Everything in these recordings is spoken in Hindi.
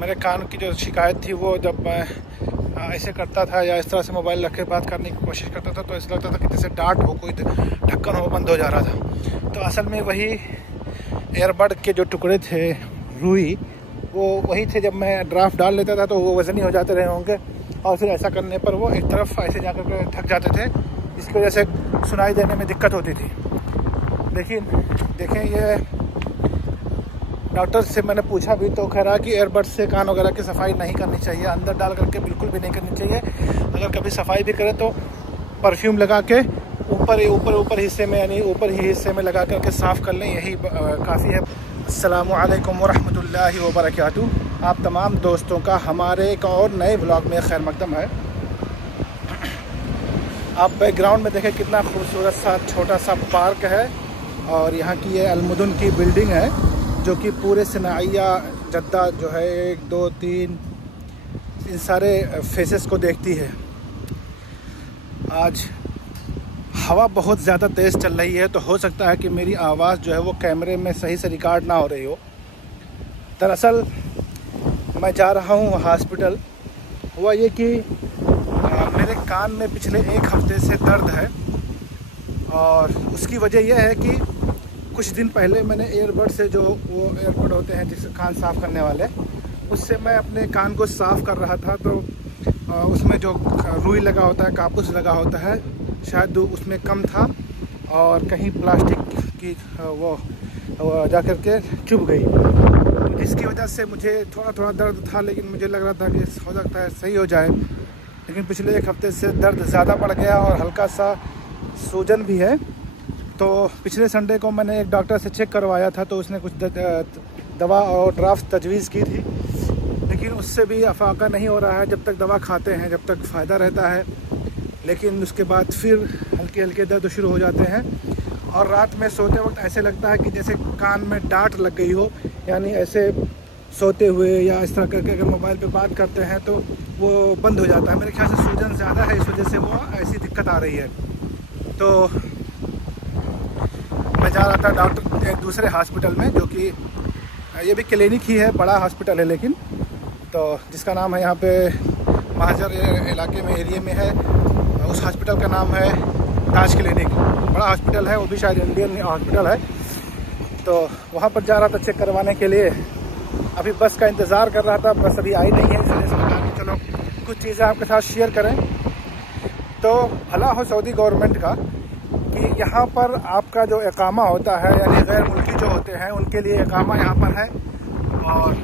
मेरे कान की जो शिकायत थी वो जब मैं ऐसे करता था या इस तरह से मोबाइल रख के बात करने की कोशिश करता था तो ऐसा लगता था कि जैसे डार्ट हो, कोई ढक्कन हो, बंद हो जा रहा था। तो असल में वही एयरबड के जो टुकड़े थे रुई, वो वही थे। जब मैं ड्राफ्ट डाल लेता था तो वो वज़नी हो जाते रहे होंगे और फिर ऐसा करने पर वो एक तरफ ऐसे जाकर के थक जाते थे, जिसकी वजह से सुनाई देने में दिक्कत होती थी। लेकिन देखें, ये डॉक्टर से मैंने पूछा भी तो कह रहा कि एयरबड्स से कान वगैरह की सफाई नहीं करनी चाहिए, अंदर डाल करके बिल्कुल भी नहीं करनी चाहिए। अगर कभी सफाई भी करें तो परफ्यूम लगा के ऊपर हिस्से में, यानी ऊपर ही हिस्से में लगा करके साफ़ कर लें, यही काफ़ी है। अस्सलामु अलैकुम वरहमतुल्लाहि वबरकातुहू। आप तमाम दोस्तों का हमारे एक और नए ब्लॉग में खैर मकदम है। आप बैकग्राउंड में देखें कितना खूबसूरत सा छोटा सा पार्क है और यहाँ की ये अलमुदन की बिल्डिंग है जो कि पूरे सनाइया जद्दा जो है 1 2 3 इन सारे फेसेस को देखती है। आज हवा बहुत ज़्यादा तेज़ चल रही है तो हो सकता है कि मेरी आवाज़ जो है वो कैमरे में सही से रिकॉर्ड ना हो रही हो। दरअसल मैं जा रहा हूँ हॉस्पिटल। हुआ ये कि मेरे कान में पिछले 1 हफ्ते से दर्द है और उसकी वजह यह है कि कुछ दिन पहले मैंने एयरबड से, जो वो एयरबड होते हैं जिससे कान साफ़ करने वाले, उससे मैं अपने कान को साफ़ कर रहा था तो उसमें जो रुई लगा होता है, कापूस लगा होता है, शायद उसमें कम था और कहीं प्लास्टिक की वो जा कर के चुभ गई, तो जिसकी वजह से मुझे थोड़ा दर्द था। लेकिन मुझे लग रहा था कि हो सकता है सही हो जाए, लेकिन पिछले 1 हफ्ते से दर्द ज़्यादा बढ़ गया और हल्का सा सूजन भी है। तो पिछले संडे को मैंने एक डॉक्टर से चेक करवाया था तो उसने कुछ दवा और ड्राफ्ट तजवीज़ की थी, लेकिन उससे भी अफाका नहीं हो रहा है। जब तक दवा खाते हैं जब तक फ़ायदा रहता है, लेकिन उसके बाद फिर हल्के दर्द शुरू हो जाते हैं और रात में सोते वक्त ऐसे लगता है कि जैसे कान में डांट लग गई हो, यानी ऐसे सोते हुए या इस तरह करके अगर मोबाइल पे बात करते हैं तो वो बंद हो जाता है। मेरे ख्याल से सूजन ज़्यादा है, इस वजह से वो ऐसी दिक्कत आ रही है। तो मैं जा रहा था डॉक्टर एक दूसरे हॉस्पिटल में, जो कि ये भी क्लिनिक ही है, बड़ा हॉस्पिटल है लेकिन, तो जिसका नाम है यहाँ पे महाजर इलाके में, एरिया में है। उस हॉस्पिटल का नाम है ताज क्लिनिक, बड़ा हॉस्पिटल है, वो भी शायद इंडियन हॉस्पिटल है। तो वहाँ पर जा रहा था चेक करवाने के लिए। अभी बस का इंतज़ार कर रहा था, बस अभी आई नहीं है, इसलिए से कहा कि चलो कुछ चीज़ें आपके साथ शेयर करें। तो भला हो सऊदी गवर्नमेंट का कि यहाँ पर आपका जो इकामा होता है, यानी गैर मुल्की जो होते हैं उनके लिए इकामा यहाँ पर है, और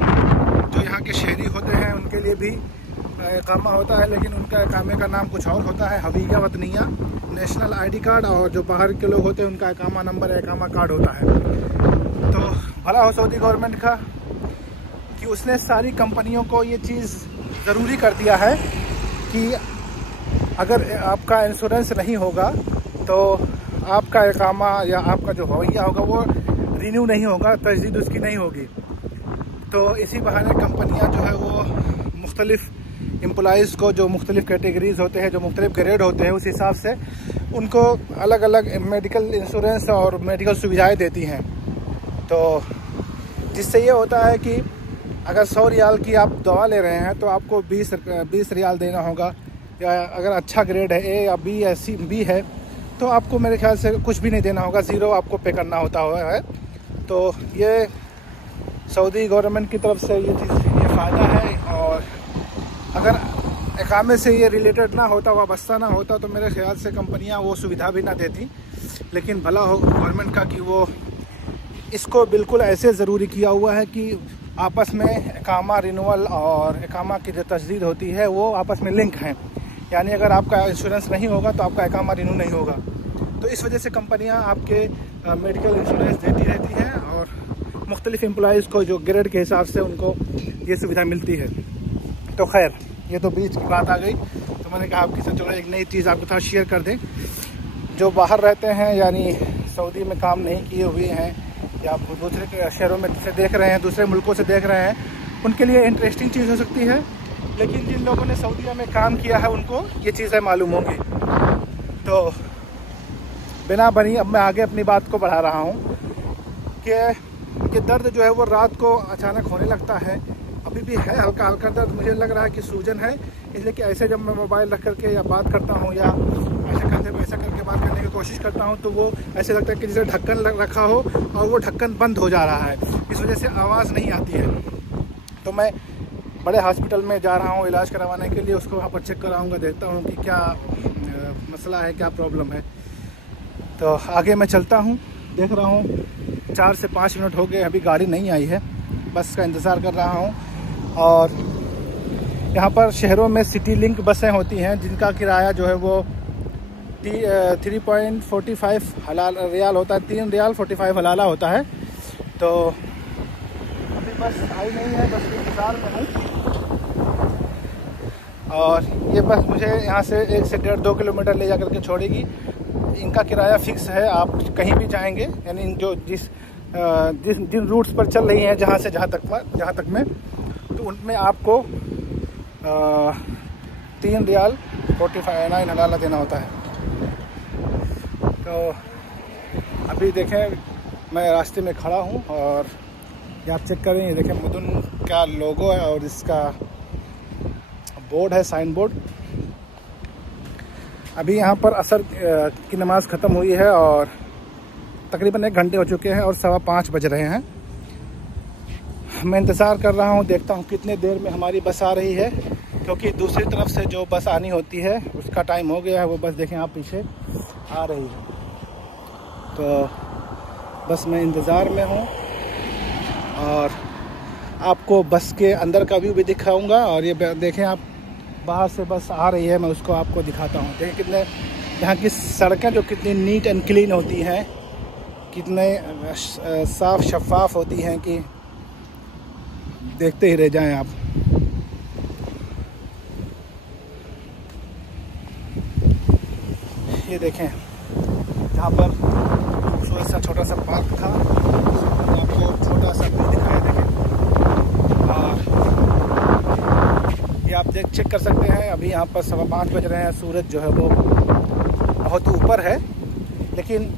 जो यहाँ के शहरी होते हैं उनके लिए भी इकामा होता है, लेकिन उनका इकामे का नाम कुछ और होता है, हवीया वतनिया, नेशनल आईडी कार्ड, और जो बाहर के लोग होते हैं उनका इकामा नंबर, इकामा कार्ड होता है। तो भला हो सऊदी गवर्नमेंट का कि उसने सारी कंपनियों को ये चीज़ ज़रूरी कर दिया है कि अगर आपका इंश्योरेंस नहीं होगा तो आपका इकामा या आपका जो हवैया होगा वो रिन्यू नहीं होगा, तजदीद उसकी नहीं होगी। तो इसी बहाने कंपनियां जो है वो मुख्तलिफ एम्प्लॉइज़ को, जो मुख्तलिफ कैटेगरीज़ होते हैं, जो मुख्तलिफ ग्रेड होते हैं, उस हिसाब से उनको अलग अलग मेडिकल इंश्योरेंस और मेडिकल सुविधाएं देती हैं। तो जिससे ये होता है कि अगर 100 रियाल की आप दवा ले रहे हैं तो आपको 20 रियाल देना होगा, या अगर अच्छा ग्रेड है, ए या बी या सी बी है, तो आपको मेरे ख्याल से कुछ भी नहीं देना होगा, 0 आपको पे करना होता है। तो ये सऊदी गवर्नमेंट की तरफ से ये फ़ायदा है, और अगर इकामे से ये रिलेटेड ना होता, वाबस्ता ना होता, तो मेरे ख्याल से कंपनियां वो सुविधा भी ना देती। लेकिन भला हो गवर्नमेंट का कि वो इसको बिल्कुल ऐसे ज़रूरी किया हुआ है कि आपस में इकामा रिन्यूअल और इकामा की जो तजदीद होती है वो आपस में लिंक हैं, यानी अगर आपका इंश्योरेंस नहीं होगा तो आपका इकामा रिन्यू नहीं होगा। तो इस वजह से कंपनियां आपके मेडिकल इंश्योरेंस देती रहती हैं और मुख्तलिफ एम्प्लॉइज़ को जो ग्रेड के हिसाब से उनको ये सुविधा मिलती है। तो खैर, ये तो बीच की बात आ गई, तो मैंने कहा आपके साथ चलो एक नई चीज़ आपके साथ शेयर कर दें। जो बाहर रहते हैं, यानी सऊदी में काम नहीं किए हुए हैं, या आप दूसरे शहरों में से देख रहे हैं, दूसरे मुल्कों से देख रहे हैं, उनके लिए इंटरेस्टिंग चीज़ हो सकती है। लेकिन जिन लोगों ने सऊदीया में काम किया है उनको ये चीज़ें मालूम होंगी। तो बिना बनी अब मैं आगे अपनी बात को बढ़ा रहा हूँ कि दर्द जो है वो रात को अचानक होने लगता है। अभी भी है हल्का हल्का दर्द। मुझे लग रहा है कि सूजन है, इसलिए कि ऐसे जब मैं मोबाइल रख करके या बात करता हूँ या ऐसे कंधे पे ऐसा करके बात करने की कोशिश करता हूँ तो वो ऐसे लगता है कि जैसे ढक्कन रखा हो और वो ढक्कन बंद हो जा रहा है, इस वजह से आवाज़ नहीं आती है। तो मैं बड़े हॉस्पिटल में जा रहा हूँ इलाज करवाने के लिए, उसको वहाँ पर चेक कराऊँगा, देखता हूँ कि क्या मसला है, क्या प्रॉब्लम है। तो आगे मैं चलता हूँ, देख रहा हूँ 4 से 5 मिनट हो गए, अभी गाड़ी नहीं आई है, बस का इंतज़ार कर रहा हूँ। और यहाँ पर शहरों में सिटी लिंक बसें होती हैं जिनका किराया जो है वो 3.45 हलाल रियाल होता है, 3 रियाल 45 हलाला होता है। तो अभी बस आई नहीं है, बस इंतज़ार में हूँ। और ये बस मुझे यहाँ से 1 से 1.5-2 किलोमीटर ले जा कर के छोड़ेगी। इनका किराया फ़िक्स है, आप कहीं भी जाएंगे, यानी जो जिन रूट्स पर चल रही हैं जहाँ से जहाँ तक में, तो उनमें आपको 3 रियाल 49 हलाला देना होता है। तो अभी देखें मैं रास्ते में खड़ा हूँ और ये आप चेक करें, ये देखें मुदुन का लोगो है और इसका बोर्ड है, साइन बोर्ड। अभी यहाँ पर असर की नमाज़ ख़त्म हुई है और तकरीबन 1 घंटे हो चुके हैं और 5:15 बज रहे हैं। मैं इंतज़ार कर रहा हूँ, देखता हूँ कितने देर में हमारी बस आ रही है, क्योंकि दूसरी तरफ से जो बस आनी होती है उसका टाइम हो गया है। वो बस देखें आप पीछे आ रही है। तो बस मैं इंतज़ार में हूँ और आपको बस के अंदर का व्यू भी दिखाऊंगा। और ये देखें आप, बाहर से बस आ रही है, मैं उसको आपको दिखाता हूँ। देखें कितने यहाँ की सड़कें जो कितनी नीट एंड क्लीन होती हैं, कितने साफ़ शफाफ होती हैं कि देखते ही रह जाएं आप। ये देखें यहाँ पर खूबसूरत सा छोटा सा पार्क था, आपको छोटा सा भी दिखाया। देखें और ये आप चेक कर सकते हैं, अभी यहाँ पर 5:15 बज रहे हैं। सूरज जो है वो बहुत ऊपर है, लेकिन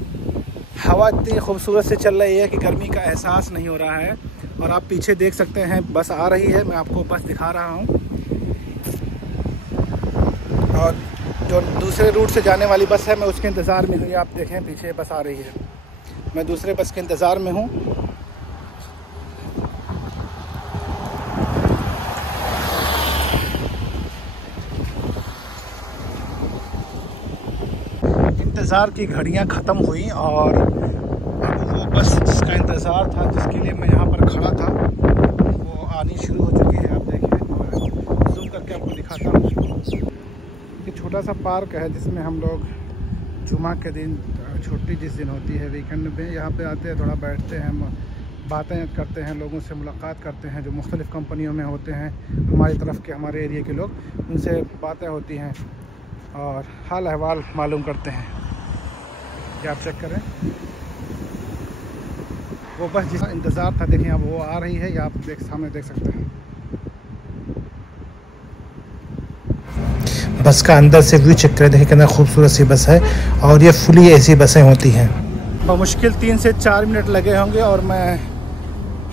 हवा इतनी खूबसूरत से चल रही है कि गर्मी का एहसास नहीं हो रहा है। और आप पीछे देख सकते हैं बस आ रही है, मैं आपको बस दिखा रहा हूँ। और जो दूसरे रूट से जाने वाली बस है, मैं उसके इंतज़ार में हूँ। आप देखें पीछे बस आ रही है, मैं दूसरे बस के इंतज़ार में हूँ। इंतज़ार की घड़ियाँ ख़त्म हुई और अब वो बस जिसका इंतज़ार था, जिसके लिए मैं यहाँ पर खड़ा था, वो आनी शुरू हो चुकी है। आप देखें, जूम करके आपको दिखाता हूँ। ये छोटा सा पार्क है जिसमें हम लोग जुमा के दिन, छुट्टी जिस दिन होती है वीकेंड में, यहाँ पे आते हैं, थोड़ा बैठते हैं, बातें करते हैं, लोगों से मुलाकात करते हैं जो मुख्तलिफ़ कंपनियों में होते हैं, हमारी तरफ के, हमारे एरिया के लोग, उनसे बातें होती हैं और हाल अहवाल मालूम करते हैं। ये आप चेक करें, वो बस जिसका इंतज़ार था, देखें अब वो आ रही है, या आप सामने देख सकते हैं। बस का अंदर से व्यू चेक करें, देखें कितना खूबसूरत सी बस है और ये फुली एसी बसें होती हैं। मुश्किल 3 से 4 मिनट लगे होंगे और मैं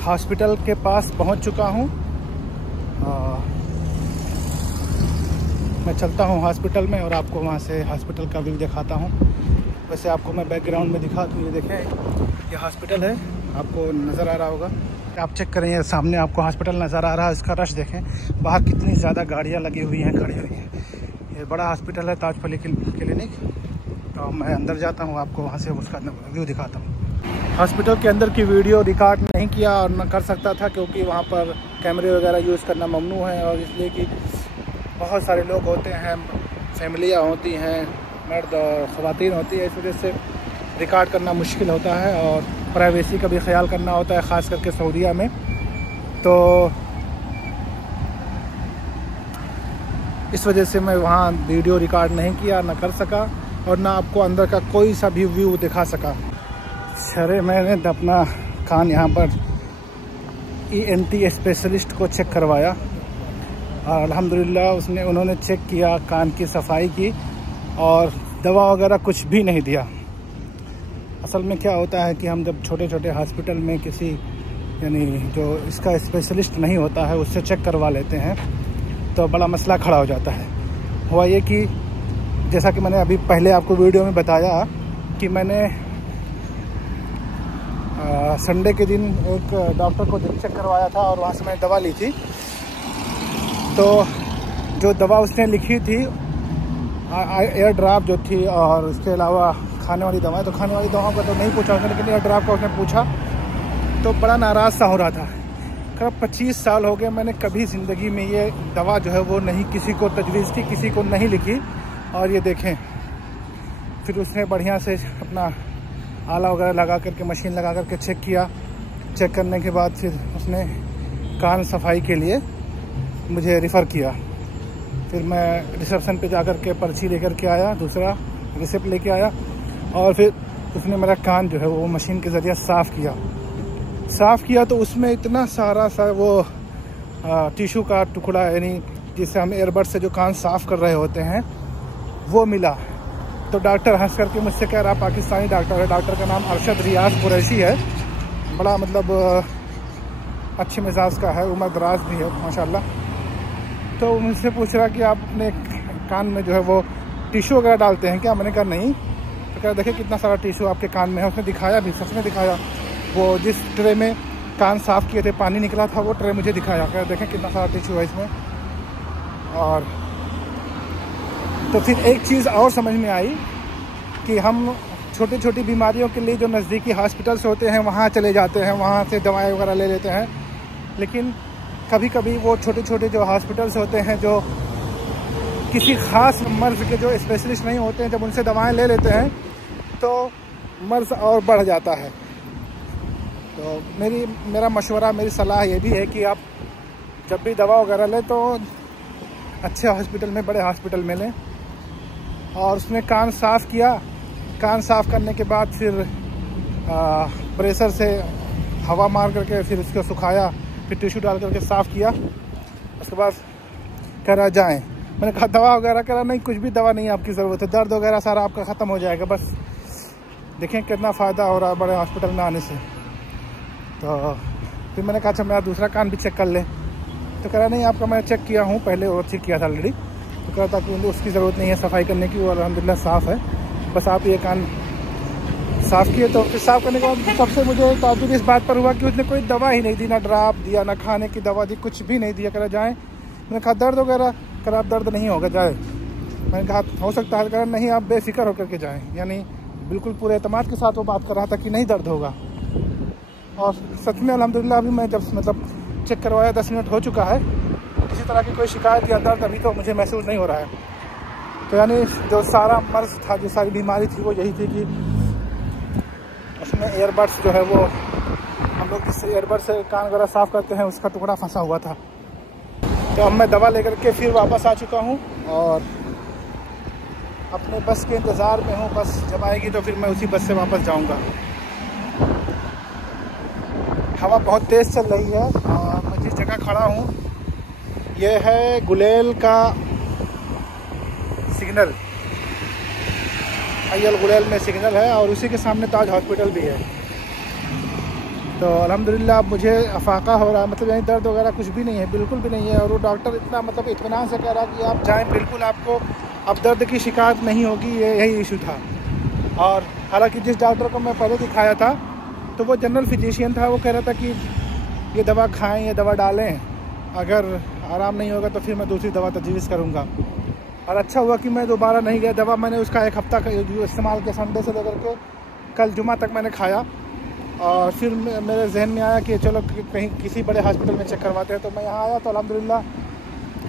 हॉस्पिटल के पास पहुंच चुका हूं। मैं चलता हूं हॉस्पिटल में और आपको वहां से हॉस्पिटल का व्यू दिखाता हूं। वैसे आपको मैं बैकग्राउंड में दिखा दूँ, ये देखें ये हॉस्पिटल है, आपको नज़र आ रहा होगा। आप चेक करें, ये सामने आपको हॉस्पिटल नज़र आ रहा है। इसका रश देखें, बाहर कितनी ज़्यादा गाड़ियाँ लगी हुई हैं, खड़ी हुई हैं। ये बड़ा हॉस्पिटल है, ताजपली क्लिनिक। तो मैं अंदर जाता हूँ, आपको वहाँ से उसका व्यू दिखाता हूँ। हॉस्पिटल के अंदर की वीडियो रिकॉर्ड नहीं किया और न कर सकता था, क्योंकि वहाँ पर कैमरे वगैरह यूज़ करना ममनू है, और इसलिए कि बहुत सारे लोग होते हैं, फैमिलियाँ होती हैं, मर्द और ख़वातीन होती है, इस वजह से रिकॉर्ड करना मुश्किल होता है और प्राइवेसी का भी ख्याल करना होता है, ख़ास करके सऊदीया में। तो इस वजह से मैं वहाँ वीडियो रिकॉर्ड नहीं किया, ना कर सका, और ना आपको अंदर का कोई सा भी व्यू दिखा सका। अरे मैंने अपना कान यहाँ पर ENT स्पेशलिस्ट को चेक करवाया और अल्हम्दुलिल्लाह उन्होंने चेक किया, कान की सफाई की और दवा वगैरह कुछ भी नहीं दिया। असल में क्या होता है कि हम जब छोटे छोटे हॉस्पिटल में किसी यानी जो इसका स्पेशलिस्ट नहीं होता है उससे चेक करवा लेते हैं तो बड़ा मसला खड़ा हो जाता है। हुआ ये कि जैसा कि मैंने अभी पहले आपको वीडियो में बताया कि मैंने संडे के दिन एक डॉक्टर को चेक करवाया था और वहाँ से मैंने दवा ली थी। तो जो दवा उसने लिखी थी एयर ड्रॉप जो थी और इसके अलावा खाने वाली दवाएं, तो खाने वाली दवाओं का तो नहीं पूछा उसने, लेकिन एयर ड्रॉप का उसने पूछा तो बड़ा नाराज़ सा हो रहा था। करीब 25 साल हो गए मैंने कभी ज़िंदगी में ये दवा जो है वो नहीं किसी को तजवीज़ थी, किसी को नहीं लिखी। और ये देखें, फिर उसने बढ़िया से अपना आला वगैरह लगा करके मशीन लगा करके चेक किया। चेक करने के बाद फिर उसने कान सफाई के लिए मुझे रेफ़र किया। फिर मैं रिसेप्शन पे जा कर के पर्ची लेकर के आया, दूसरा रिसिप्ट लेके आया और फिर उसने मेरा कान जो है वो मशीन के ज़रिए साफ़ किया। तो उसमें इतना सारा सा वो टिश्यू का टुकड़ा, यानी जिससे हम एयरबड से जो कान साफ़ कर रहे होते हैं वो मिला। तो डॉक्टर हंस करके मुझसे कह रहा, पाकिस्तानी डॉक्टर है, डॉक्टर का नाम अरशद रियाज कुरैशी है, बड़ा मतलब अच्छे मिजाज का है, उम्र दराज भी है माशाल्लाह। तो मुझसे पूछ रहा कि आप अपने कान में जो है वो टिश्यू वगैरह डालते हैं क्या? मैंने कहा नहीं। तो कहा देखिए कितना सारा टिश्यू आपके कान में है। उसने दिखाया भी, सच में दिखाया। वो जिस ट्रे में कान साफ़ किए थे, पानी निकला था, वो ट्रे मुझे दिखाया। कहा देखें कितना सारा टिश्यू है इसमें। और तो फिर एक चीज़ और समझ में आई कि हम छोटी छोटी बीमारियों के लिए जो नज़दीकी हॉस्पिटल्स होते हैं वहाँ चले जाते हैं, वहाँ से दवाएं वगैरह ले लेते हैं। लेकिन कभी कभी वो छोटे छोटे जो हॉस्पिटल्स होते हैं जो किसी ख़ास मर्ज़ के जो स्पेशलिस्ट नहीं होते हैं, जब उनसे दवाएं ले लेते हैं तो मर्ज़ और बढ़ जाता है। तो मेरा मशवरा, मेरी सलाह ये भी है कि आप जब भी दवा वगैरह लें तो अच्छे हॉस्पिटल में, बड़े हॉस्पिटल में लें। और उसने कान साफ़ किया। कान साफ़ करने के बाद फिर प्रेशर से हवा मार करके फिर उसको सुखाया, फिर टिश्यू डाल करके साफ़ किया। उसके बाद कह रहा जाएँ। मैंने कहा दवा वगैरह, कह रहा नहीं कुछ भी दवा नहीं है, आपकी ज़रूरत है, दर्द वगैरह सारा आपका ख़त्म हो जाएगा, बस देखें कितना फ़ायदा हो रहा है बड़े हॉस्पिटल में आने से। तो फिर मैंने कहा अच्छा मेरा दूसरा कान भी चेक कर लें। तो कह रहा नहीं आपका मैं चेक किया हूँ, पहले और चेक किया था ऑलरेडी। तो कह रहा था कि उसकी ज़रूरत नहीं है सफाई करने की, वो अल्हम्दुलिल्लाह साफ़ है, बस आप ये कान साफ़ किए। तो फिर साफ़ करने के बाद सबसे मुझे ताज्जुब इस बात पर हुआ कि उसने कोई दवा ही नहीं दी, ना ड्राप दिया, ना खाने की दवा दी, कुछ भी नहीं दिया। कह रहा जाएँ। मैंने कहा दर्द वगैरह? कह रहा दर्द नहीं होगा, जाए। मैंने कहा हो सकता है, कह रहा नहीं आप बेफिक्र होकर के जाएँ। यानी बिल्कुल पूरे एतमाद के साथ वो बात कर रहा था कि नहीं दर्द होगा। और सच में अल्हम्दुलिल्लाह अभी मैं जब मतलब चेक करवाया 10 मिनट हो चुका है, किसी तरह की कोई शिकायत या दर्द अभी तो मुझे महसूस नहीं हो रहा है। तो यानी जो सारा मर्ज़ था, जो सारी बीमारी थी वो यही थी कि उसमें एयरबड्स जो है वो, हम लोग जिससे एयरबड से कान वगैरह साफ़ करते हैं, उसका टुकड़ा फंसा हुआ था। तो अब मैं दवा लेकर के फिर वापस आ चुका हूँ और अपने बस के इंतज़ार में हूँ। बस जब आएगी तो फिर मैं उसी बस से वापस जाऊँगा। हवा बहुत तेज़ चल रही है और मैं जिस जगह खड़ा हूँ ये है गुलेल का सिग्नल, अय्यल गुलेल में सिग्नल है और उसी के सामने ताज हॉस्पिटल भी है। तो अल्हम्दुलिल्लाह मुझे अफाका हो रहा है, मतलब यहीं दर्द वगैरह कुछ भी नहीं है, बिल्कुल भी नहीं है। और वो डॉक्टर इतना मतलब इत्मीनान से कह रहा कि आप जाएं, बिल्कुल आपको अब दर्द की शिकायत नहीं होगी, यही इशू था। और हालांकि जिस डॉक्टर को मैं पहले दिखाया था तो वो जनरल फिजिशियन था, वो कह रहा था कि ये दवा खाएं, ये दवा डालें, अगर आराम नहीं होगा तो फिर मैं दूसरी दवा तजवीज़ करूँगा। और अच्छा हुआ कि मैं दोबारा नहीं गया। दवा मैंने उसका 1 हफ़्ता का इस्तेमाल किया, संडे से लेकर के कल जुमा तक मैंने खाया। और फिर मेरे जहन में आया कि चलो कहीं किसी बड़े हॉस्पिटल में चेक करवाते हैं। तो मैं यहाँ आया तो अल्हम्दुलिल्लाह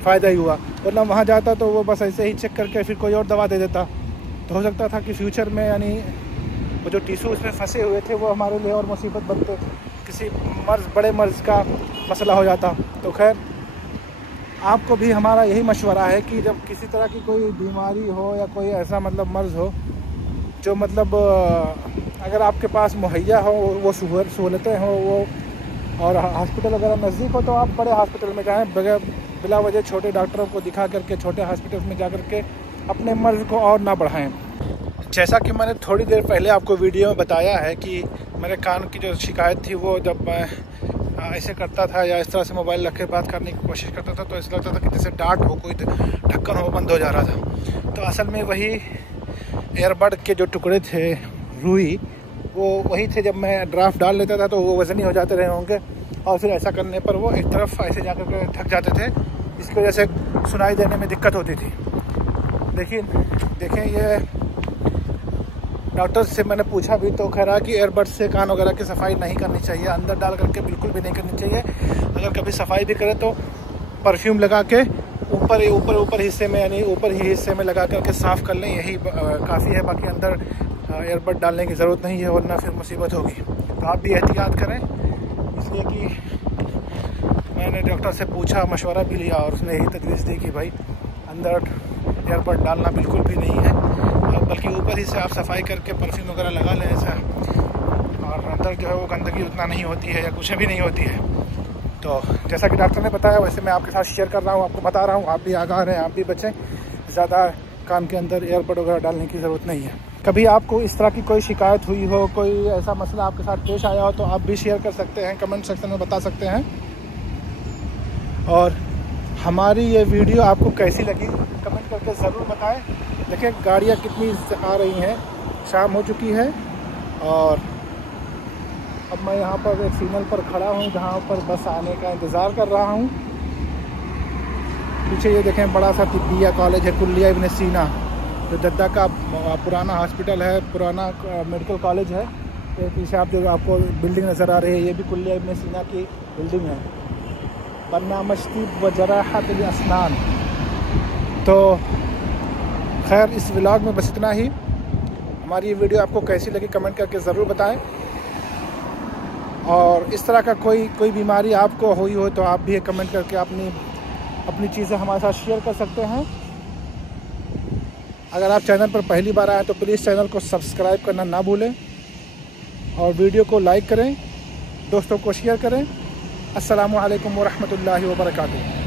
फ़ायदा ही हुआ, वरना वहाँ जाता तो वो बस ऐसे ही चेक करके फिर कोई और दवा दे देता। तो हो सकता था कि फ्यूचर में यानी वो जो टिश्यू उसमें फंसे हुए थे वो हमारे लिए और मुसीबत बनते, किसी बड़े मर्ज़ का मसला हो जाता। तो खैर आपको भी हमारा यही मशवरा है कि जब किसी तरह की कोई बीमारी हो या कोई ऐसा मतलब मर्ज़ हो जो मतलब अगर आपके पास मुहैया हो, वो सहूलतें हो, वो और हॉस्पिटल वगैरह नज़दीक हो, तो आप बड़े हॉस्पिटल में जाएँ, बगैर बिला वजह छोटे डॉक्टरों को दिखा करके छोटे हॉस्पिटल में जा करके अपने मर्ज़ को और ना बढ़ाएं। जैसा कि मैंने थोड़ी देर पहले आपको वीडियो में बताया है कि मेरे कान की जो शिकायत थी वो जब मैं ऐसे करता था या इस तरह से मोबाइल रख के बात करने की कोशिश करता था तो ऐसा लगता था कि जैसे डार्ट हो, कोई ढक्कन हो बंद हो जा रहा था। तो असल में वही एयरबड के जो टुकड़े थे रुई, वो वही थे। जब मैं ड्राफ्ट डाल लेता था तो वो वज़नी हो जाते रहे होंगे और फिर ऐसा करने पर वो एक तरफ ऐसे जाकर के थक जाते थे, इसकी वजह से सुनाई देने में दिक्कत होती थी। देखें ये डॉक्टर से मैंने पूछा भी तो कह रहा कि एयरबड से कान वगैरह की सफाई नहीं करनी चाहिए, अंदर डाल करके बिल्कुल भी नहीं करनी चाहिए। अगर कभी सफाई भी करें तो परफ्यूम लगा के ऊपर हिस्से में, यानी ऊपर ही हिस्से में लगा करके साफ़ कर लें, यही काफ़ी है। बाकी अंदर एयरबड डालने की ज़रूरत नहीं है, वरना फिर मुसीबत होगी। तो आप भी एहतियात करें, इसलिए कि मैंने डॉक्टर से पूछा, मशवरा भी लिया और उसने यही तजवीज़ दी कि भाई अंदर एयरबड डालना बिल्कुल भी नहीं है, बल्कि ऊपर ही से आप सफाई करके परफ्यूम वगैरह लगा लें ऐसा, और अंदर जो है वो गंदगी उतना नहीं होती है या कुछ भी नहीं होती है। तो जैसा कि डॉक्टर ने बताया वैसे मैं आपके साथ शेयर कर रहा हूँ, आपको बता रहा हूँ। आप भी आगाह रहें, आप भी बचें, ज़्यादा कान के अंदर एयरबड वगैरह डालने की ज़रूरत नहीं है। कभी आपको इस तरह की कोई शिकायत हुई हो, कोई ऐसा मसला आपके साथ पेश आया हो तो आप भी शेयर कर सकते हैं, कमेंट सेक्शन में बता सकते हैं। और हमारी ये वीडियो आपको कैसी लगी कमेंट करके ज़रूर बताएं। देखिए गाड़ियाँ कितनी आ रही हैं, शाम हो चुकी है और अब मैं यहाँ पर एक सिग्नल पर खड़ा हूँ जहाँ पर बस आने का इंतज़ार कर रहा हूँ। पीछे ये देखें बड़ा सा तिब्बिया कॉलेज है, कुल्लिया इब्न सीना, जो जद्दा का पुराना हॉस्पिटल है, पुराना मेडिकल कॉलेज है। तो पीछे आप जो आपको बिल्डिंग नज़र आ रही है ये भी कुल्लिया इब्न सीना की बिल्डिंग है, बरनामश्ती व जराहत अस्नान। तो खैर इस व्लॉग में बस इतना ही। हमारी ये वीडियो आपको कैसी लगी कमेंट करके ज़रूर बताएं। और इस तरह का कोई बीमारी आपको हुई हो तो आप भी कमेंट करके अपनी चीज़ें हमारे साथ शेयर कर सकते हैं। अगर आप चैनल पर पहली बार आए तो प्लीज़ चैनल को सब्सक्राइब करना ना भूलें और वीडियो को लाइक करें, दोस्तों को शेयर करें। अस्सलामु अलैकुम व रहमतुल्लाहि व बरकातुहू।